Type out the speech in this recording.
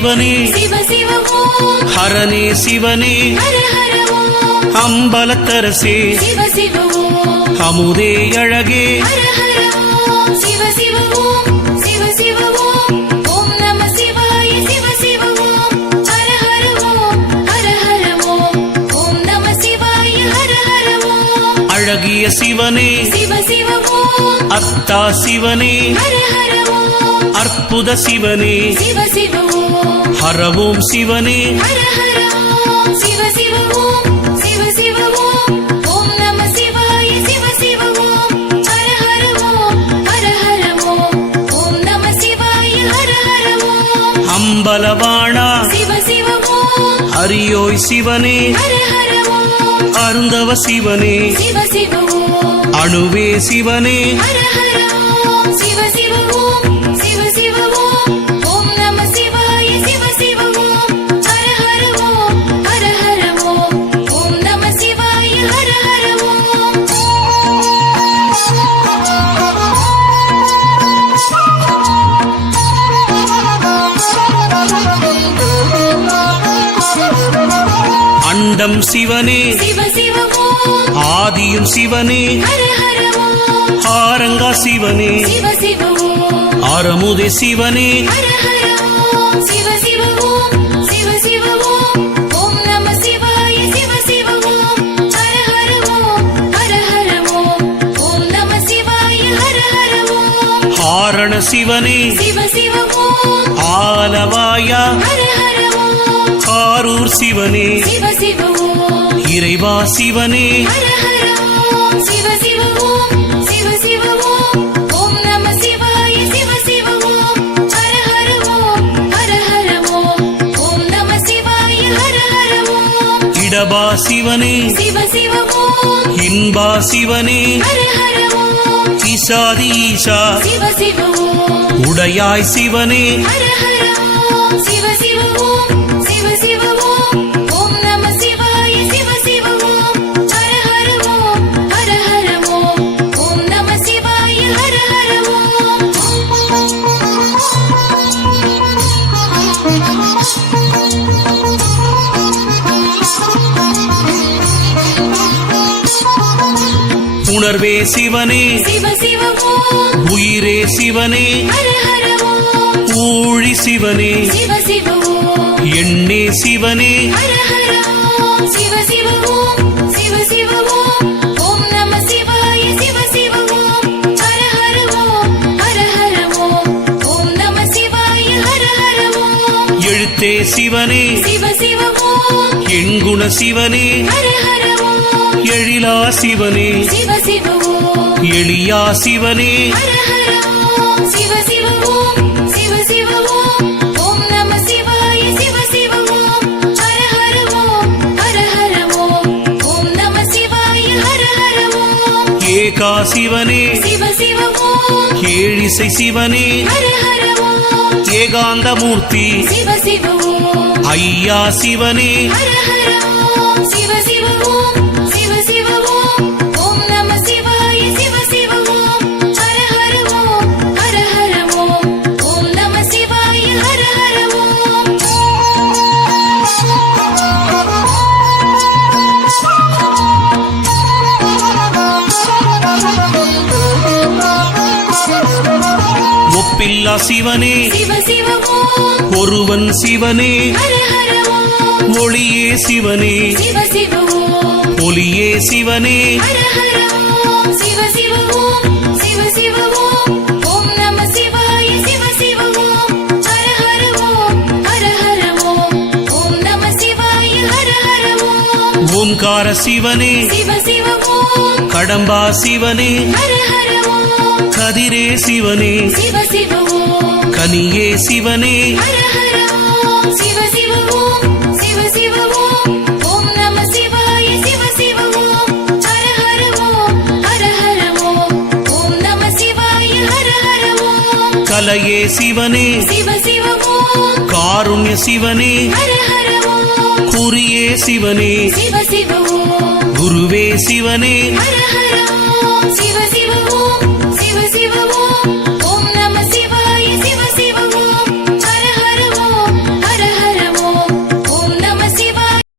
சிவனே சிவ சிவ ஓம் ஹரனே சிவனே ஹர ஹர ஓம் அம்பலத்தரசே சிவ சிவ ஓம் அமுதே அழகே ஹர ஹர ஓம் சிவ சிவ ஓம் சிவ சிவ ஓம் ஓம் நம சிவாய சிவ சிவ ஓம் ஹர ஹர ஓம் ஹர ஹர ஓம் ஓம் நம சிவாய ஹர ஹர ஓம் அழகிய சிவனே சிவ சிவ ஓம் அத்தா சிவனே ஹர ஹர ஓம் அற்புத சிவனே சிவ சிவ ஓம் ஹரவோம் சிவனே ஹர ஹர ஓம் சிவ சிவ ஓம் சிவ சிவ ஓம் ஓம் நம சிவாய சிவ சிவ ஓம் ஹர ஹர ஓம் ஹர ஹர ஓம் ஓம் நம சிவாய ஹர ஹர ஓம் அம்பலவாணா சிவ சிவ ஓம் அரியோய் சிவனே ஹர ஹர ஓம் அருந்தவ சிவனே சிவ சிவ ஓம் அணுவே சிவனே ஹர ஹர ஓம் சிவ சிவ ஓம் சிவ சிவ ஓம் ஓம் நம சிவாய சிவ சிவ ஓம் ஹர ஹர ஓம் ஹர ஹர ஓம் ஓம் நம சிவாய ஹர ஹர ஓம் அண்டம் சிவனே சிவ சிவ ஓம் ஆதியும் சிவனே ஹர ஹர ஓம் ஆரங்கா சிவனே சிவ சிவ ஓம் ஆரமுதே சிவனே ஹர ஹர ஓம் சிவ சிவ ஓம் சிவ சிவ ஓம் ஓம் நம சிவாய சிவ சிவ ஓம் ஹர ஹர ஓம் ஹர ஹர ஓம் ஓம் நம சிவாய ஹர ஹர ஓம் ஆரண சிவனே சிவ சிவ ஓம் ஆலவாயா ஹர ஹர ஓம் ஆரூர் சிவனே சிவ சிவ ஓம் இறைவா சிவனே ஹர ஹர ஓம் சிவ சிவ ஓம் சிவ சிவ ஓம் ஓம் நம சிவாய சிவ சிவ ஓம் ஹர ஹர ஓம் ஹர ஹர ஓம் ஓம் நம சிவாய ஹர ஹர ஓம் இடபா சிவனே சிவ சிவ ஓம் இன்பா சிவனே ஹர ஹர ஓம் ஈசாதி ஈசா சிவ சிவ ஓம் உடையாய் சிவனே ஹர ஹர ஓம் சிவ சிவ ஓம் சிவ சிவ ஓம் ஓம் நம சிவாய சிவ சிவ ஓம் ஹர ஹர ஓம் ஹர ஹர ஓம் ஓம் நம சிவாய ஹர ஹர ஓம் உணர்வே சிவனே சிவ சிவ ஓம் உயிரே சிவனே ஹர ஹர ஓம் ஊழி சிவனே சிவ சிவ ஓம் எண்ணே சிவனே ஹர ஹர ஓம் சிவ சிவ ஓம் சிவ சிவ ஓம் ஓம் நம சிவாய சிவ சிவ ஓம் ஹர ஹர ஓம் ஹர ஹர ஓம் ஓம் நம சிவாய ஹர ஹர ஓம் எழுத்தே சிவனே சிவ சிவ ஓம் எண்குண சிவனே ஹர ஹர ஓம் எழிலா சிவனே சிவ சிவ ஓம் எளியா சிவனே ஹர ஹர ஓம் சிவ சிவ ஓம் சிவ சிவ ஓம் ஓம் நம சிவாய சிவ சிவ ஓம் ஹர ஹர ஓம் ஹர ஹர ஓம் ஓம் நம சிவாய ஹர ஹர ஓம் ஏகா சிவனே சிவ சிவ ஓம் ஏழிசை சிவனே ஹர ஹர ஓம் ஏகாந்தமூர்த்தி சிவ சிவ ஓம் ஐயா சிவனே ஹர ஹர ஓம் சிவ சிவ ஓம் சிவ சிவ ஓம் ஓம் நம சிவாய சிவ சிவ ஓம் ஹர ஹர ஓம் ஹர ஹர ஓம் ஓம் நம சிவாய ஹர ஹர ஓம் ஒப்பில்லா சிவனே சிவ சிவ ஓம் ஒருவன் சிவனே ஹர ஹர ஓம் ஒளியே சிவனே சிவ சிவ ஓம் ஒளியே சிவனே ஹர ஹர ஓம் சிவ சிவ ஓம் சிவ சிவ ஓம் ஓம் நம சிவாய சிவ சிவ ஓம் ஹர ஹர ஓம் ஹர ஹர ஓம் ஓம் நம சிவாய ஹர ஹர ஓம் ஓம்கார சிவனே சிவ சிவ ஓம் கடம்பா சிவனே ஹர ஹர ஓம் கதிரே சிவனே சிவ சிவ ஓம் கனியே சிவனே ஹர ஹர ஓம் சிவ சிவ ஓம் சிவ சிவ ஓம் ஓம் நம சிவாய சிவ சிவ ஓம் ஹர ஹர ஓம் ஹர ஹர ஓம் ஓம் நம சிவாய ஹர ஹர ஓம் கலையே சிவனே சிவ சிவ ஓம் காருண்ய சிவனே ஹர ஹர ஓம் குறியே சிவனே சிவ சிவ ஓம் குருவே சிவனே ஹர ஹர ஓம் சிவ